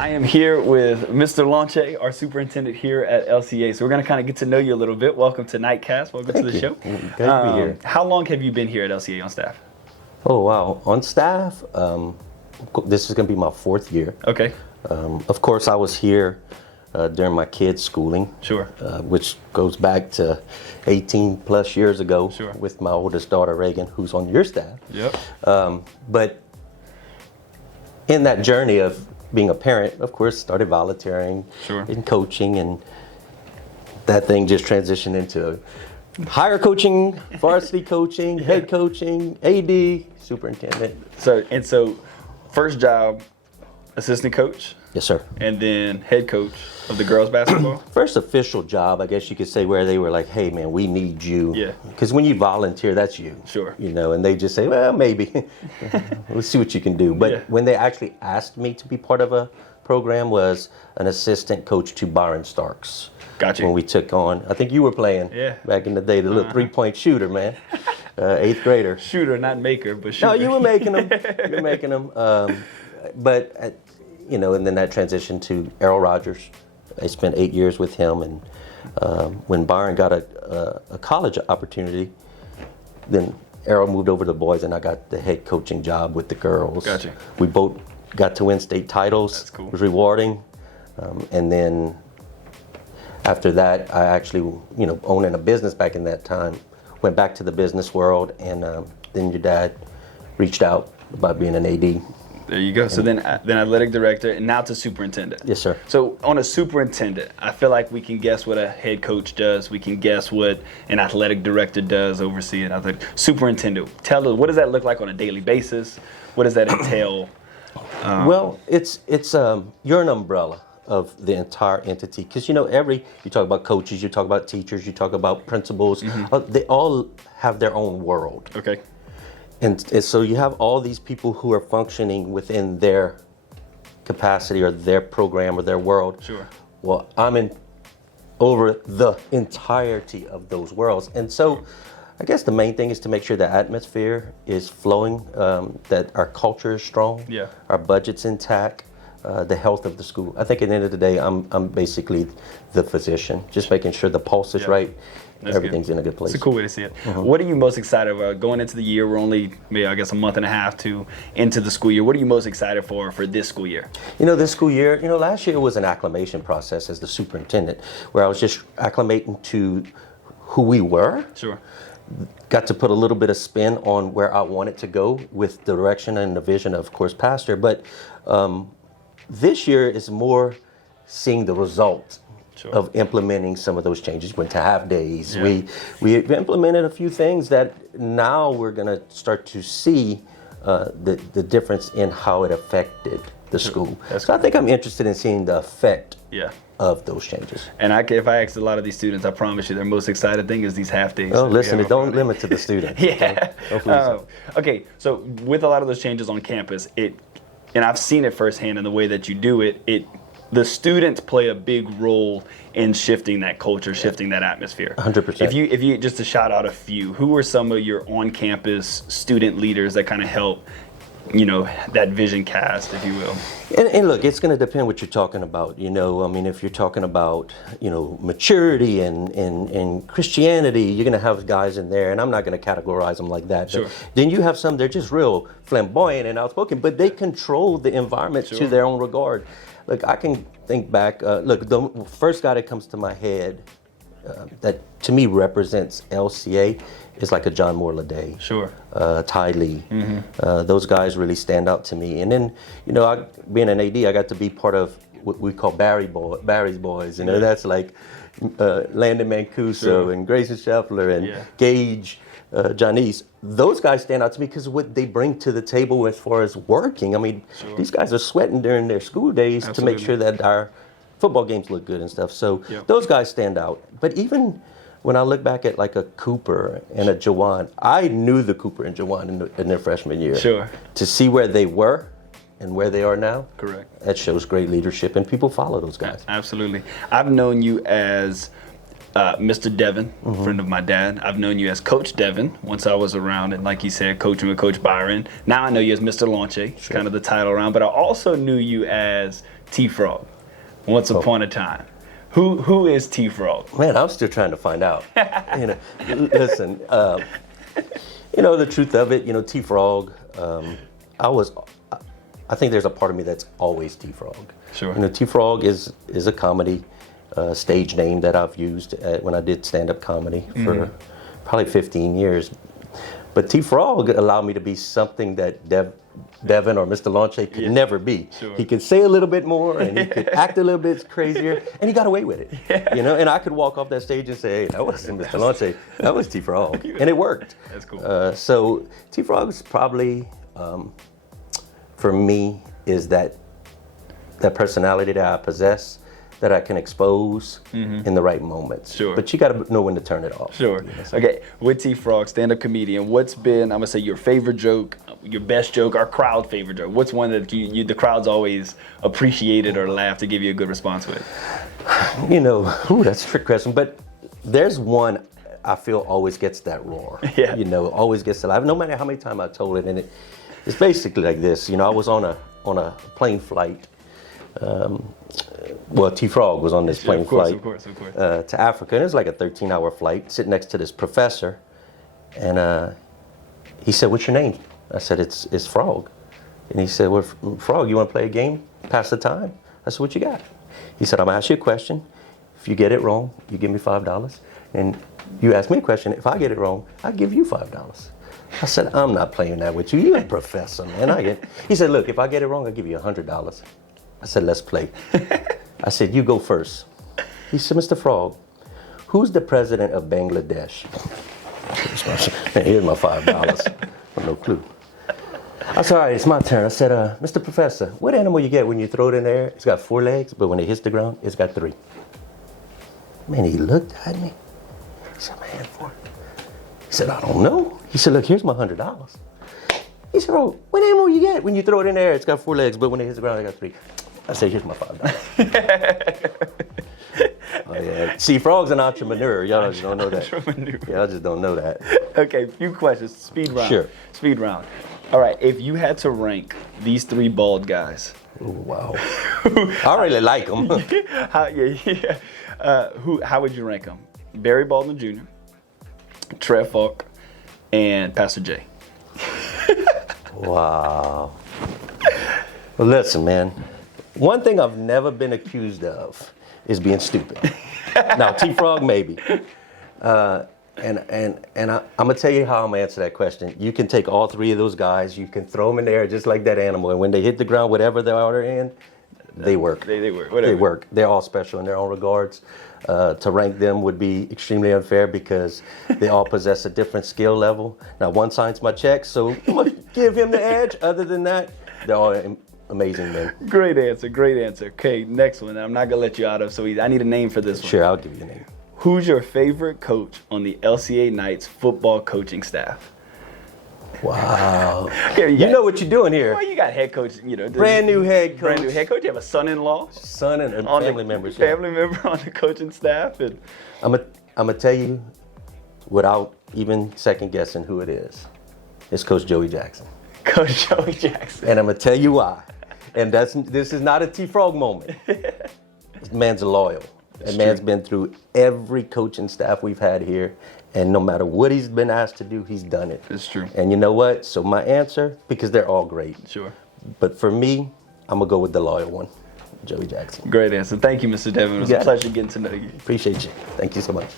I am here with Mr. Lantier, our superintendent here at LCA. So we're going to kind of get to know you a little bit. Welcome to Nightcast. Welcome to the show. Great to be here. How long have you been here at LCA on staff? Oh, wow. On staff, this is going to be my fourth year. Okay. Of course, I was here during my kids' schooling. Sure. Which goes back to 18 plus years ago. Sure. With my oldest daughter, Reagan, who's on your staff. Yep. But in that journey of being a parent, of course, started volunteering and coaching, and that thing just transitioned into higher coaching, varsity coaching, head coaching, AD, superintendent. So first job, assistant coach? Yes, sir. And then head coach of the girls basketball? First official job, I guess you could say, where they were like, hey, man, we need you. Yeah. Because when you volunteer, that's you. Sure. You know, and they just say, well, maybe. Let's see what you can do. But when they actually asked me to be part of a program was an assistant coach to Byron Starks. Gotcha. When we took on, I think you were playing back in the day, the little three-point shooter, man. 8th grader. Shooter, not maker, but shooter. No, you were making them. You were making them. You know, and then that transition to Errol Rogers. I spent 8 years with him, and when Byron got a college opportunity, then Errol moved over to the boys, and I got the head coaching job with the girls. Gotcha. We both got to win state titles. That's cool. It was rewarding. And then after that, I actually, you know, owning a business back in that time, went back to the business world, and then your dad reached out about being an AD. There you go. So then athletic director, and now to superintendent. Yes, sir. So on a superintendent, I feel like we can guess what a head coach does. We can guess what an athletic director does, overseeing athletic. Superintendent, tell us, what does that look like on a daily basis? What does that entail? Well, it's you're an umbrella of the entire entity, because you know you talk about coaches, you talk about teachers, you talk about principals. They all have their own world. Okay. And so you have all these people who are functioning within their capacity or their program or their world. Sure. Well, I'm in over the entirety of those worlds. And so I guess the main thing is to make sure the atmosphere is flowing, that our culture is strong, our budget's intact, the health of the school. I think at the end of the day, I'm basically the physician, just making sure the pulse is right. That's everything's in a good place. It's a cool way to see it. What are you most excited about going into the year? We're only, maybe, I guess, a month and a half into the school year. What are you most excited for this school year? You know, this school year, last year was an acclimation process as the superintendent, where I was just acclimating to who we were. Sure. Got to put a little bit of spin on where I wanted to go with the direction and the vision of course, Pastor. But this year is more seeing the result of implementing some of those changes. Went to half days. We implemented a few things that now we're going to start to see the difference in how it affected the school. So I think I'm interested in seeing the effect of those changes. And if I ask a lot of these students, I promise you their most excited thing is these half days. Oh, listen, don't limit to the student. Okay, so with a lot of those changes on campus, and I've seen it firsthand in the way that you do it, the students play a big role in shifting that culture, shifting that atmosphere. 100%. If you just to shout out a few, who are some of your on-campus student leaders that kind of help, that vision cast, if you will? And look, it's going to depend what you're talking about. I mean, if you're talking about, maturity and Christianity, you're going to have guys in there, and I'm not going to categorize them like that. Sure. Then you have some, they're just real flamboyant and outspoken, but they control the environment to their own regard. Look, I can think back, the first guy that comes to my head that to me represents LCA is like a John Moore-Lede. Sure. Ty Lee. Those guys really stand out to me. And then, being an AD, I got to be part of what we call Barry's Boys. That's like Landon Mancuso and Grayson Scheffler and Gage, Janice. Those guys stand out to me because of what they bring to the table as far as working. I mean, these guys are sweating during their school days to make sure that our football games look good and stuff. So those guys stand out. But even when I look back at like a Cooper and a Jawan, I knew the Cooper and Jawan in their freshman year. Sure. To see where they were and where they are now, correct. That shows great leadership, and people follow those guys. Absolutely. I've known you as Mr. Devin, friend of my dad. I've known you as Coach Devin once I was around, and like you said, coaching with Coach Byron. Now I know you as Mr. Lantier. It's kind of the title around, but I also knew you as T-Frog. Once upon a time. Who is T-Frog? Man, I'm still trying to find out. Listen, the truth of it, T-Frog, I think there's a part of me that's always T-Frog. Sure. T-Frog is a comedy stage name that I've used when I did stand-up comedy for probably 15 years. But T-Frog allowed me to be something that Devin or Mr. Lantier could never be. Sure. He could say a little bit more and he could act a little bit crazier, and he got away with it. And I could walk off that stage and say, hey, that wasn't Mr. Lantier, that was T-Frog. And it worked. That's cool. So T-Frog is probably, for me, is that personality that I possess that I can expose in the right moments. Sure. But you got to know when to turn it off. Sure. Okay, with T-Frog, stand-up comedian, what's been, I'm going to say, your favorite joke, your best joke, our crowd favorite joke? What's one that the crowd's always appreciated or laughed to give you a good response with? That's a trick question. But there's one I feel always gets that roar. Yeah. Always gets alive. No matter how many times I told it, and it's basically like this. I was on a plane flight. T-Frog was on this plane flight of course. to Africa. And it was like a 13-hour flight, sitting next to this professor. And he said, what's your name? I said, it's Frog. And he said, well, Frog, you want to play a game? Pass the time? I said, what you got? He said, I'm going to ask you a question. If you get it wrong, you give me $5. And you ask me a question. If I get it wrong, I give you $5. I said, I'm not playing that with you. You're a professor, man. He said, look, if I get it wrong, I'll give you $100. I said, let's play. I said, you go first. He said, Mr. Frog, who's the president of Bangladesh? Here's my $5. No clue. I said, all right, it's my turn. I said, Mr. Professor, what animal you get when you throw it in the air? It's got 4 legs, but when it hits the ground, it's got 3. Man, he looked at me. He said, man, 4. He said, I don't know. He said, look, here's my $100. He said, oh, what animal you get when you throw it in the air? It's got 4 legs, but when it hits the ground, it got 3. I said, here's my $5. Oh, yeah. See, Frog's an entrepreneur. Y'all just don't know that. Y'all just don't know that. Okay, few questions. Speed round. Sure. Speed round. All right, if you had to rank these 3 bald guys. Oh, wow. I really like them. How would you rank them? Barry Baldwin Jr., Trev Falk, and Pastor J. Wow. Well, listen, man. One thing I've never been accused of is being stupid. Now, T-Frog, maybe. And I'm going to tell you how I'm going to answer that question. You can take all 3 of those guys, you can throw them in the air just like that animal, and when they hit the ground, whatever they are in, they work. They work. Whatever. They work. They're all special in their own regards. To rank them would be extremely unfair because they all possess a different skill level. Now, one signs my check, so I'm going to give him the edge. Other than that, they're all amazing men. Great answer. Okay, next one. I'm not going to let you out of so easy. I need a name for this one. Sure, I'll give you a name. Who's your favorite coach on the LCA Knights football coaching staff? Wow. Okay, you know what you're doing here. Well, you got head coach, brand new head coach. Brand new head coach. You have a son-in-law. Son and family members. Family member on the coaching staff. And I'm gonna tell you, without even second guessing who it is. It's Coach Joey Jackson. Coach Joey Jackson. And I'm gonna tell you why. And this is not a T-Frog moment. This man's loyal. That man's been through every coaching staff we've had here, and no matter what he's been asked to do, he's done it. It's true. And you know what? So my answer, because they're all great. Sure. But for me, I'm gonna go with the loyal one, Joey Jackson. Great answer. Thank you, Mr. Devin. It was a pleasure getting to know you. Appreciate you. Thank you so much.